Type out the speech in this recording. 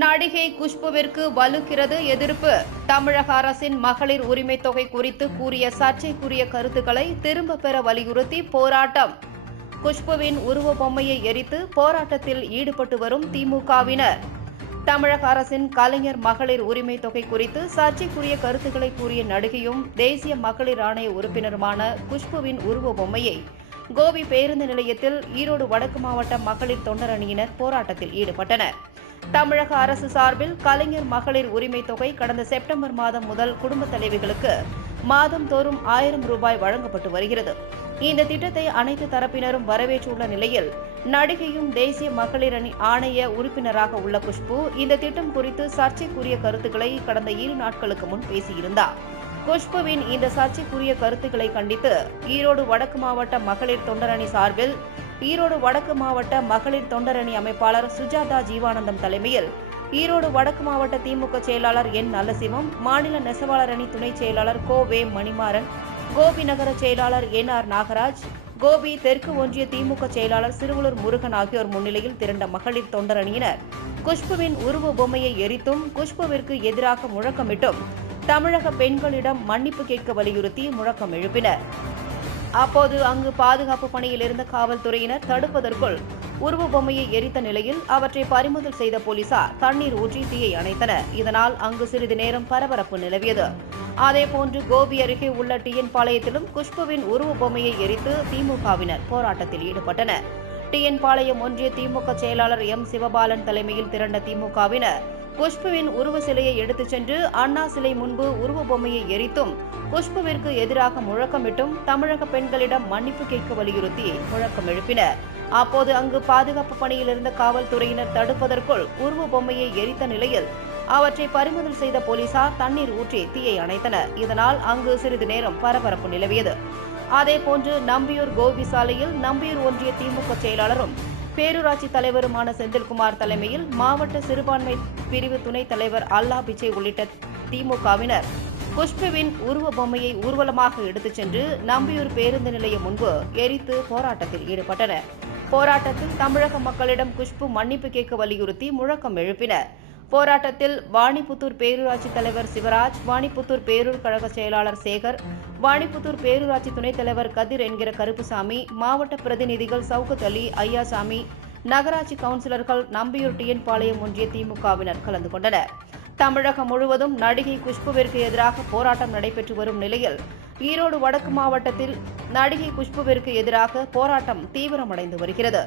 நடிகை குஷ்புவிற்கு வலுக்கிறது எதிர்ப்பு. தமிழக அரசின் மகளிர் உரிமை தொகை குறித்து கூறிய சர்ச்சைக்குரிய கருத்துக்களை திரும்ப பெற வலியுறுத்தி போராட்டம். குஷ்புவின் உருவ பொம்மையை எரித்து போராட்டத்தில் ஈடுபட்டு வரும் திமுகவினர். தமிழக அரசின் கலைஞர் மகளிர் உரிமை தொகை குறித்து சர்ச்சைக்குரிய கருத்துக்களை கூறிய நடிகையும் தேசிய மகளிர் ஆணைய உறுப்பினருமான குஷ்புவின் உருவ பொம்மையை கோபி பேருந்து நிலையத்தில் ஈரோடு வடக்கு மாவட்ட மகளிர் தொண்டர் அணியினர் போராட்டத்தில் ஈடுபட்டனர். தமிழக அரசு சார்பில் கலைஞர் மகளிர் உரிமை தொகை கடந்த செப்டம்பர் மாதம் முதல் குடும்ப தலைவிகளுக்கு மாதந்தோறும் 1000 ரூபாய் வழங்கப்பட்டு வருகிறது. இந்த திட்டத்தை அனைத்து தரப்பினரும் வரவேற்றுள்ள நிலையில் நடிகையும் தேசிய மகளிர் அணி ஆணைய உறுப்பினராக உள்ள குஷ்பு இந்த திட்டம் குறித்து சர்ச்சைக்குரிய கருத்துக்களை கடந்த 7 நாட்களுக்கு முன் பேசியிருந்தார். குஷ்புவின் இந்த சர்ச்சைக்குரிய கருத்துக்களை கண்டித்து ஈரோடு வடக்கு மாவட்ட மகளிர் தொண்டரணி சார்பில் ஈரோடு வடக்கு மாவட்ட மகளிர் தொண்டரணி அமைப்பாளர் சுஜாதா ஜீவானந்தம் தலைமையில் ஈரோடு வடக்கு மாவட்ட திமுக செயலாளர் என் நல்லசிவம், மாநில நெசவாளர் அணி துணை செயலாளர் கோவே மணிமாறன், கோபி நகர செயலாளர் NR நாகராஜ், கோபி தெற்கு ஒன்றிய திமுக செயலாளர் சிறுவலூர் முருகன் ஆகியோர் முன்னிலையில் திரண்ட மகளிர் தொண்டரணியினர் குஷ்புவின் உருவ பொம்மையை எரித்தும் குஷ்புவிற்கு எதிராக முழக்கமிட்டும் தமிழக பெண்களிடம் மன்னிப்பு கேட்க வலியுறுத்தி முழக்கம் எழுப்பினர். அப்போது அங்கு பாதுகாப்பு பணியில் இருந்த காவல்துறையினர் தடுப்பதற்குள் உருவ பொம்மையை எரித்த நிலையில் அவற்றை பறிமுதல் செய்த போலீசார் தண்ணீர் ஊற்றி தீயை அணைத்தனர். இதனால் அங்கு சிறிது நேரம் பரபரப்பு நிலவியது. அதேபோன்று கோபி அருகே உள்ள TN பாளையத்திலும் குஷ்புவின் உருவ பொம்மையை எரித்து திமுகவினர் போராட்டத்தில் ஈடுபட்டனர். TN பாளையம் ஒன்றிய திமுக செயலாளர் M சிவபாலன் தலைமையில் திரண்ட திமுகவினர் குஷ்புவின் உருவ சிலையை எடுத்துச் சென்று அண்ணா சிலை முன்பு உருவ பொம்மையை எரித்தும் குஷ்புவிற்கு எதிராக முழக்கமிட்டும் தமிழக பெண்களிடம் மன்னிப்பு கேட்க வலியுறுத்தி முழக்கம் எழுப்பினர். அப்போது அங்கு பாதுகாப்பு பணியில் இருந்த காவல்துறையினர் தடுப்பதற்குள் உருவ பொம்மையை எரித்த நிலையில் அவற்றை பறிமுதல் செய்த போலீசார் தண்ணீர் ஊற்றி தீயை அணைத்தனர். இதனால் அங்கு சிறிது நேரம் பரபரப்பு நிலவியது. அதேபோன்று நம்பியூர் கோபி சாலையில் நம்பியூர் ஒன்றிய திமுக செயலாளரும் பேரூராட்சி தலைவருமான செந்தில்குமார் தலைமையில் மாவட்ட சிறுபான்மை பிரிவு துணைத் தலைவர் அல்லா பிச்சை உள்ளிட்ட திமுகவினர் குஷ்புவின் உருவ பொம்மையை ஊர்வலமாக எடுத்துச் சென்று நம்பியூர் பேருந்து நிலையம் முன்பு எரித்து போராட்டத்தில் ஈடுபட்டனர். போராட்டத்தில் தமிழக மக்களிடம் குஷ்பு மன்னிப்பு கேட்க வலியுறுத்தி முழக்கம் எழுப்பினர். போராட்டத்தில் வாணிப்புத்தூர் பேரூராட்சி தலைவர் சிவராஜ், வாணிப்புத்தூர் பேரூர் கழக செயலாளர் சேகர், வாணிப்புத்தூர் பேரூராட்சி துணைத் தலைவர் கதிர் என்கிற கருப்புசாமி, மாவட்ட பிரதிநிதிகள் சவுகத் அலி, ஐயாசாமி, நகராட்சி கவுன்சிலர்கள், நம்பியூர் TN பாளையம் ஒன்றிய திமுகவினர் கலந்து கொண்டனர். தமிழகம் முழுவதும் நடிகை குஷ்புவிற்கு எதிராக போராட்டம் நடைபெற்று வரும் நிலையில் ஈரோடு வடக்கு மாவட்டத்தில் நடிகை குஷ்புவிற்கு எதிராக போராட்டம் தீவிரமடைந்து வருகிறது.